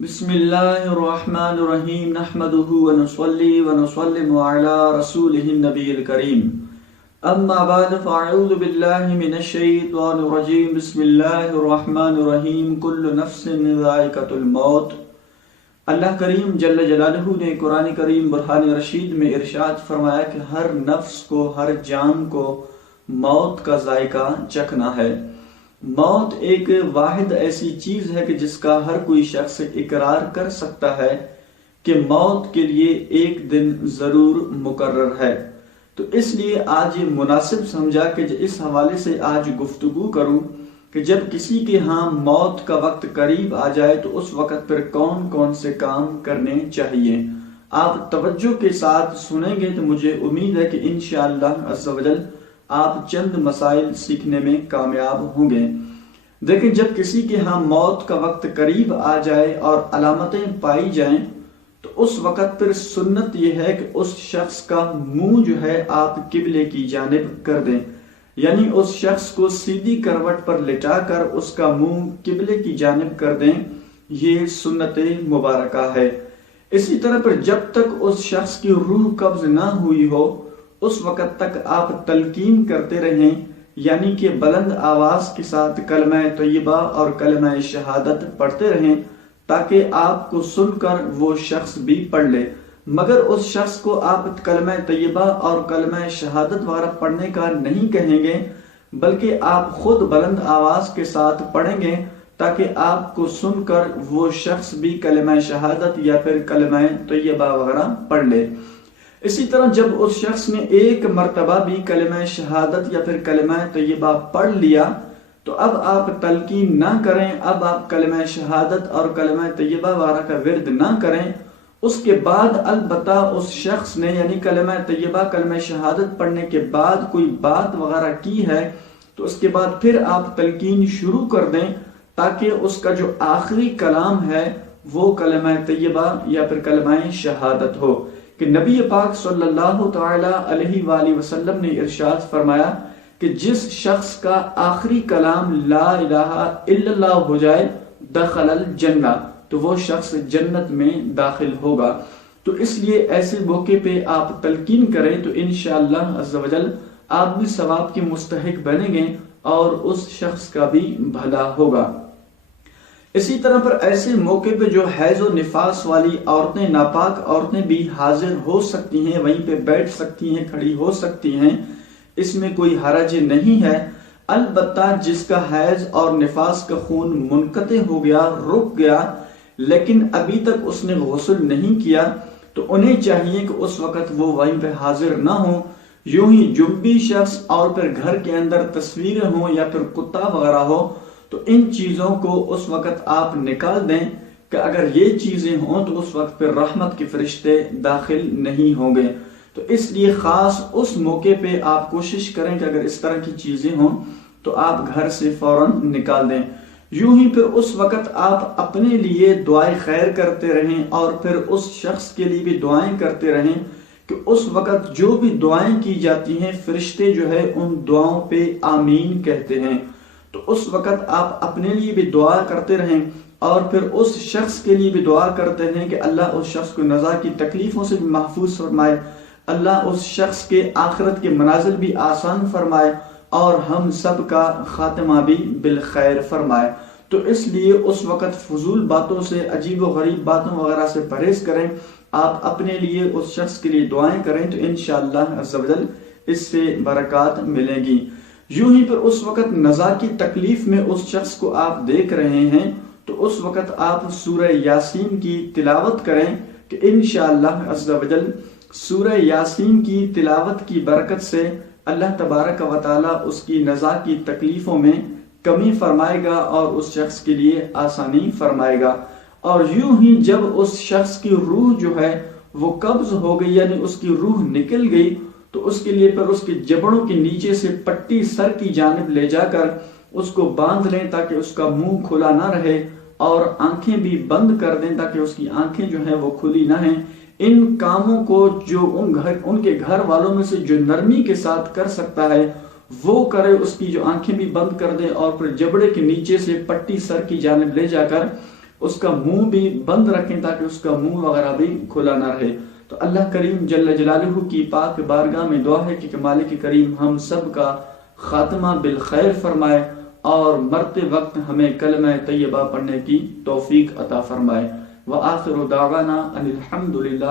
بسم اللہ الرحمن الرحیم نحمده ونصلی ونسلم علی رسولہ النبی الکریم اما بعد فاعوذ باللہ من الشیطان الرجیم بسم اللہ الرحمن الرحیم کل نفس ذائقۃ الموت۔ اللہ کریم جل جلالہ نے قرآن کریم برہان رشید میں ارشاد فرمایا کہ ہر نفس کو، ہر جان کو موت کا ذائقہ چکھنا ہے۔ موت ایک واحد ایسی چیز ہے کہ جس کا ہر کوئی شخص اقرار کر سکتا ہے کہ موت کے لیے ایک دن ضرور مقرر ہے۔ تو اس لیے آج یہ مناسب سمجھا کہ اس حوالے سے آج گفتگو کروں کہ جب کسی کے ہاں موت کا وقت قریب آ جائے تو اس وقت پر کون کون سے کام کرنے چاہیے۔ آپ توجہ کے ساتھ سنیں گے تو مجھے امید ہے کہ انشاءاللہ عز و جل آپ چند مسائل سیکھنے میں کامیاب ہوں گے۔ دیکھیں، جب کسی کے ہاں موت کا وقت قریب آ جائے اور علامتیں پائی جائیں تو اس وقت پھر سنت یہ ہے کہ اس شخص کا منہ جو ہے آپ قبلے کی جانب کر دیں، یعنی اس شخص کو سیدھی کروٹ پر لٹا کر اس کا منہ قبلے کی جانب کر دیں۔ یہ سنت مبارکہ ہے۔ اسی طرح پر جب تک اس شخص کی روح قبض نہ ہوئی ہو اس وقت تک آپ تلقین کرتے رہیں، یعنی کہ بلند آواز کے ساتھ کلمہ طیبہ اور کلمہ شہادت پڑھتے رہیں تاکہ آپ کو سن کر وہ شخص بھی پڑھ لے۔ مگر اس شخص کو آپ کلمہ طیبہ اور کلمہ شہادت وغیرہ پڑھنے کا نہیں کہیں گے، بلکہ آپ خود بلند آواز کے ساتھ پڑھیں گے تاکہ آپ کو سن کر وہ شخص بھی کلمہ شہادت یا پھر کلمہ طیبہ وغیرہ پڑھ لے۔ اسی طرح جب اس شخص نے ایک مرتبہ بھی کلمہ شہادت یا پھر کلمہ طیبہ پڑھ لیا تو اب آپ تلقین نہ کریں، اب آپ کلمہ شہادت اور کلمہ طیبہ وغیرہ کا ورد نہ کریں۔ اس کے بعد البتہ اس شخص نے یعنی کلمہ طیبہ کلمہ شہادت پڑھنے کے بعد کوئی بات وغیرہ کی ہے تو اس کے بعد پھر آپ تلقین شروع کر دیں تاکہ اس کا جو آخری کلام ہے وہ کلمہ طیبہ یا پھر کلمہ شہادت ہو۔ کہ نبی پاک صلی اللہ تعالی علیہ وآلہ وسلم نے ارشاد فرمایا کہ جس شخص کا آخری کلام لا الہ الا اللہ ہو جائے دخل الجنہ، تو وہ شخص جنت میں داخل ہوگا۔ تو اس لیے ایسے موقع پہ آپ تلقین کریں تو انشاءاللہ عز و جل آپ بھی ثواب کے مستحق بنیں گے اور اس شخص کا بھی بھلا ہوگا۔ اسی طرح پر ایسے موقع پہ جو حیض و نفاس والی عورتیں، ناپاک عورتیں بھی حاضر ہو سکتی ہیں، وہیں پہ بیٹھ سکتی ہیں، کھڑی ہو سکتی ہیں، اس میں کوئی حرج نہیں ہے۔ البتہ جس کا حیض اور نفاس کا خون منقطع ہو گیا، رک گیا، لیکن ابھی تک اس نے غسل نہیں کیا تو انہیں چاہیے کہ اس وقت وہ وہیں پہ حاضر نہ ہوں۔ یوں ہی جنبی شخص اور پھر گھر کے اندر تصویریں ہوں یا پھر کتا وغیرہ ہو تو ان چیزوں کو اس وقت آپ نکال دیں کہ اگر یہ چیزیں ہوں تو اس وقت پھر رحمت کے فرشتے داخل نہیں ہوں گے۔ تو اس لیے خاص اس موقع پہ آپ کوشش کریں کہ اگر اس طرح کی چیزیں ہوں تو آپ گھر سے فوراً نکال دیں۔ یوں ہی پھر اس وقت آپ اپنے لیے دعائیں خیر کرتے رہیں اور پھر اس شخص کے لیے بھی دعائیں کرتے رہیں کہ اس وقت جو بھی دعائیں کی جاتی ہیں فرشتے جو ہے ان دعاؤں پہ آمین کہتے ہیں۔ تو اس وقت آپ اپنے لیے بھی دعا کرتے رہیں اور پھر اس شخص کے لیے بھی دعا کرتے ہیں کہ اللہ اس شخص کو نزا کی تکلیفوں سے بھی محفوظ فرمائے، اللہ اس شخص کے آخرت کے منازل بھی آسان فرمائے اور ہم سب کا خاتمہ بھی بالخیر فرمائے۔ تو اس لیے اس وقت فضول باتوں سے، عجیب و غریب باتوں وغیرہ سے پرہیز کریں، آپ اپنے لیے اس شخص کے لیے دعائیں کریں تو انشاءاللہ عز و جل اس سے برکات ملیں گی۔ یوں ہی پھر اس وقت نزا کی تکلیف میں اس شخص کو آپ دیکھ رہے ہیں تو اس وقت آپ سورہ یاسین کی تلاوت کریں کہ انشاءاللہ عز و جل سورہ یاسین کی تلاوت کی برکت سے اللہ تبارک و تعالی اس کی نزا کی تکلیفوں میں کمی فرمائے گا اور اس شخص کے لیے آسانی فرمائے گا۔ اور یوں ہی جب اس شخص کی روح جو ہے وہ قبض ہو گئی یعنی اس کی روح نکل گئی تو اس کے لیے پر اس کے جبڑوں کے نیچے سے پٹی سر کی جانب لے جا کر اس کو باندھ لیں تاکہ اس کا منہ کھلا نہ رہے اور آنکھیں بھی بند کر دیں تاکہ اس کی آنکھیں جو ہیں وہ کھلی نہ ہیں۔ ان کاموں کو جو ان کے گھر والوں میں سے جو نرمی کے ساتھ کر سکتا ہے وہ کرے، اس کی جو آنکھیں بھی بند کر دے اور پھر جبڑے کے نیچے سے پٹی سر کی جانب لے جا کر اس کا منہ بھی بند رکھیں تاکہ اس کا منہ وغیرہ بھی کھلا نہ رہے۔ تو اللہ کریم جل جلالہ کی پاک بارگاہ میں دعا ہے کہ مالک کریم ہم سب کا خاتمہ بالخیر فرمائے اور مرتے وقت ہمیں کلمہ طیبہ پڑھنے کی توفیق عطا فرمائے۔ وآخر دعوانا ان الحمد للہ